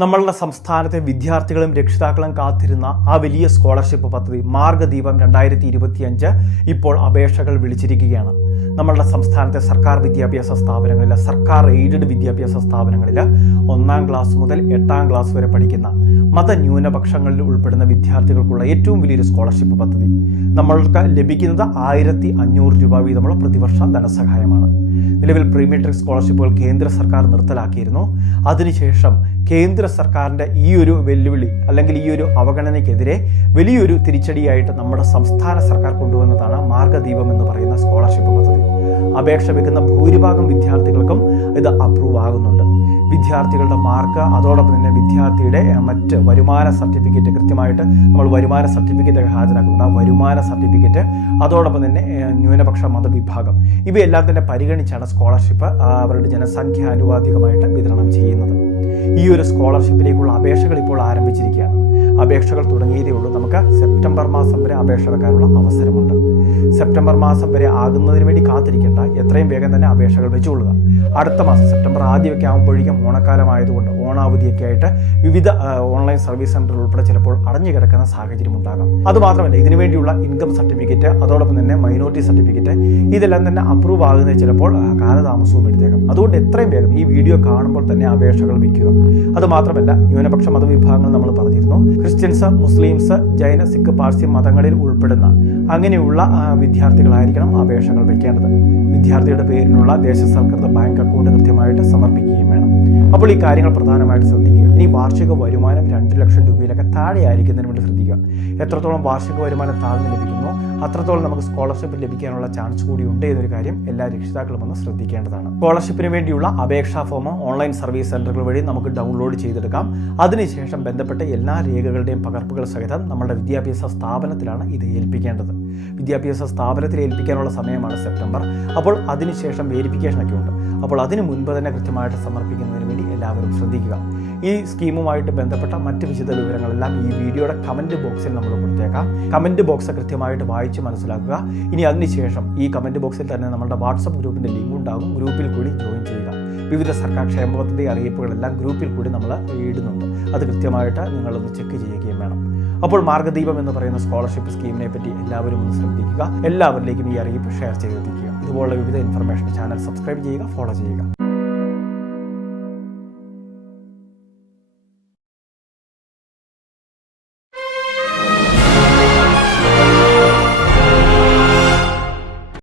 നമ്മളുടെ സംസ്ഥാനത്തെ വിദ്യാർത്ഥികളും രക്ഷിതാക്കളും കാത്തിരുന്ന ആ വലിയ സ്കോളർഷിപ്പ് പദ്ധതി മാർഗ്ഗദീപം 2025 ഇപ്പോൾ അപേക്ഷകൾ വിളിച്ചിരിക്കുകയാണ്. നമ്മളുടെ സംസ്ഥാനത്തെ സർക്കാർ വിദ്യാഭ്യാസ സ്ഥാപനങ്ങളിൽ, സർക്കാർ എയ്ഡഡ് വിദ്യാഭ്യാസ സ്ഥാപനങ്ങളിൽ 1-ാം ക്ലാസ് മുതൽ 8-ാം ക്ലാസ് വരെ പഠിക്കുന്ന മതന്യൂനപക്ഷങ്ങളിൽ ഉൾപ്പെടുന്ന വിദ്യാർത്ഥികൾക്കുള്ള ഏറ്റവും വലിയൊരു സ്കോളർഷിപ്പ് പദ്ധതി. നമ്മൾക്ക് ലഭിക്കുന്നത് 1500 രൂപ വീതമുള്ള പ്രതിവർഷ ധനസഹായമാണ്. നിലവിൽ പ്രീ മെട്രിക് സ്കോളർഷിപ്പുകൾ കേന്ദ്ര സർക്കാർ നിർത്തലാക്കിയിരുന്നു. അതിനുശേഷം കേന്ദ്ര സർക്കാരിൻ്റെ ഈ ഒരു വെല്ലുവിളി അല്ലെങ്കിൽ ഈ ഒരു അവഗണനയ്ക്കെതിരെ വലിയൊരു തിരിച്ചടിയായിട്ട് നമ്മുടെ സംസ്ഥാന സർക്കാർ കൊണ്ടുവന്നതാണ് മാർഗ്ഗദീപം എന്ന് പറയുന്ന സ്കോളർഷിപ്പ് പദ്ധതി. അപേക്ഷ വെക്കുന്ന ഭൂരിഭാഗം വിദ്യാർത്ഥികൾക്കും ഇത് അപ്രൂവ് ആകുന്നുണ്ട്. വിദ്യാർത്ഥികളുടെ മാർക്ക്, അതോടൊപ്പം തന്നെ വിദ്യാർത്ഥിയുടെ മറ്റ് വരുമാന സർട്ടിഫിക്കറ്റ്, കൃത്യമായിട്ട് നമ്മൾ വരുമാന സർട്ടിഫിക്കറ്റ് ഒക്കെ ഹാജരാക്കുന്നുണ്ട്. ആ വരുമാന സർട്ടിഫിക്കറ്റ്, അതോടൊപ്പം തന്നെ ന്യൂനപക്ഷ മതവിഭാഗം, ഇവയെല്ലാം തന്നെ പരിഗണിച്ചാണ് സ്കോളർഷിപ്പ് അവരുടെ സംഖ്യ ആനുപാതികമായിട്ട് വിതരണം ചെയ്യുന്നത്. ഈ ഒരു സ്കോളർഷിപ്പിലേക്കുള്ള അപേക്ഷകൾ ഇപ്പോൾ ആരംഭിച്ചിരിക്കുകയാണ്. അപേക്ഷകൾ തുടങ്ങിയതേ ഉള്ളൂ. നമുക്ക് സെപ്റ്റംബർ മാസം വരെ അപേക്ഷ വെക്കാനുള്ള അവസരമുണ്ട്. സെപ്റ്റംബർ മാസം വരെ ആകുന്നതിന് വേണ്ടി കാത്തിരിക്കേണ്ട, എത്രയും വേഗം തന്നെ അപേക്ഷകൾ വെച്ചുകൊള്ളുക. അടുത്ത മാസം സെപ്റ്റംബർ ആദ്യമൊക്കെ ആകുമ്പോഴേക്കും ഓണക്കാലമായതുകൊണ്ട് ഓണാവധിയൊക്കെ ആയിട്ട് വിവിധ ഓൺലൈൻ സർവീസ് സെൻ്റർ ഉൾപ്പെടെ ചിലപ്പോൾ അടഞ്ഞു കിടക്കുന്ന സാഹചര്യം ഉണ്ടാകാം. അതുമാത്രമല്ല, ഇതിനുവേണ്ടിയുള്ള ഇൻകം സർട്ടിഫിക്കറ്റ്, അതോടൊപ്പം തന്നെ മൈനോറിറ്റി സർട്ടിഫിക്കറ്റ്, ഇതെല്ലാം തന്നെ അപ്രൂവ് ആകുന്നത് ചിലപ്പോൾ കാലതാമസവും എടുത്തേക്കാം. അതുകൊണ്ട് എത്രയും വേഗം ഈ വീഡിയോ കാണുമ്പോൾ തന്നെ അപേക്ഷകൾ വയ്ക്കുക. അതുമാത്രമല്ല, ന്യൂനപക്ഷ മതവിഭാഗങ്ങൾ നമ്മൾ പറഞ്ഞിരുന്നു. ക്രിസ്ത്യൻസ്, മുസ്ലിംസ്, ജൈന, സിഖ്, പാഴ്സി മതങ്ങളിൽ ഉൾപ്പെടുന്ന അങ്ങനെയുള്ള വിദ്യാർത്ഥികളായിരിക്കണം അപേക്ഷകൾ വയ്ക്കേണ്ടത്. വിദ്യാർത്ഥിയുടെ പേരിലുള്ള ദേശസാൽകൃത ബാങ്ക് അക്കൗണ്ട് കൃത്യമായിട്ട് സമർപ്പിക്കുകയും വേണം. അപ്പോൾ ഈ കാര്യങ്ങൾ പ്രധാനമായിട്ട് ശ്രദ്ധിക്കുക. ഇനി വാർഷിക വരുമാനം 2 ലക്ഷം രൂപയിലൊക്കെ താഴെ ആയിരിക്കുന്നതിന് വേണ്ടി ശ്രദ്ധിക്കുക. എത്രത്തോളം വാർഷിക വരുമാനം താഴ്ന്നു ലഭിക്കുന്നു, അത്രത്തോളം നമുക്ക് സ്കോളർഷിപ്പ് ലഭിക്കാനുള്ള ചാൻസ് കൂടി ഉണ്ട് എന്നൊരു കാര്യം എല്ലാ രക്ഷിതാക്കളും ഒന്ന് ശ്രദ്ധിക്കേണ്ടതാണ്. സ്കോളർഷിപ്പിന് വേണ്ടിയുള്ള അപേക്ഷാ ഫോം ഓൺലൈൻ സർവീസ് സെൻ്ററുകൾ വഴി നമുക്ക് ഡൗൺലോഡ് ചെയ്തെടുക്കാം. അതിനുശേഷം ബന്ധപ്പെട്ട എല്ലാ രേഖകളുടെയും പകർപ്പുകൾ സഹിതം നമ്മുടെ വിദ്യാഭ്യാസ സ്ഥാപനത്തിലാണ് ഇത് ഏൽപ്പിക്കേണ്ടത്. വിദ്യാഭ്യാസ സ്ഥാപനത്തിൽ ഏൽപ്പിക്കാനുള്ള സമയമാണ് സെപ്റ്റംബർ. അപ്പോൾ അതിനുശേഷം വേരിഫിക്കേഷനൊക്കെ ഉണ്ട്. അപ്പോൾ അതിന് മുൻപ് തന്നെ കൃത്യമായിട്ട് സമർപ്പിക്കുന്നതിന് വേണ്ടി എല്ലാവരും ശ്രദ്ധിക്കുക. ഈ സ്കീമുമായിട്ട് ബന്ധപ്പെട്ട മറ്റ് വിശദ വിവരങ്ങളെല്ലാം ഈ വീഡിയോയുടെ കമൻറ്റ് ബോക്സിൽ നമ്മൾ കൊടുത്തേക്കാം. കമൻറ്റ് ബോക്സ് കൃത്യമായിട്ട് വായിച്ച് മനസ്സിലാക്കുക. ഇനി അതിനുശേഷം ഈ കമൻറ്റ് ബോക്സിൽ തന്നെ നമ്മുടെ വാട്സപ്പ് ഗ്രൂപ്പിൻ്റെ ലിങ്ക് ഉണ്ടാകും. ഗ്രൂപ്പിൽ കൂടി ജോയിൻ ചെയ്യുക. വിവിധ സർക്കാർ ക്ഷേമ പദ്ധതി അറിയിപ്പുകളെല്ലാം ഗ്രൂപ്പിൽ കൂടി നമ്മൾ ഇടുന്നുണ്ട്. അത് കൃത്യമായിട്ട് നിങ്ങളൊന്ന് ചെക്ക് ചെയ്യുകയും വേണം. അപ്പോൾ മാർഗ്ഗദീപം എന്ന് പറയുന്ന സ്കോളർഷിപ്പ് സ്കീമിനെ പറ്റി എല്ലാവരും ഒന്ന് ശ്രദ്ധിക്കുക. എല്ലാവരിലേക്കും ഈ അറിയിപ്പ് ഷെയർ ചെയ്തെത്തിക്കുക. ഇതുപോലുള്ള വിവിധ ഇൻഫർമേഷൻ ചാനൽ സബ്സ്ക്രൈബ് ചെയ്യുക, ഫോളോ ചെയ്യുക.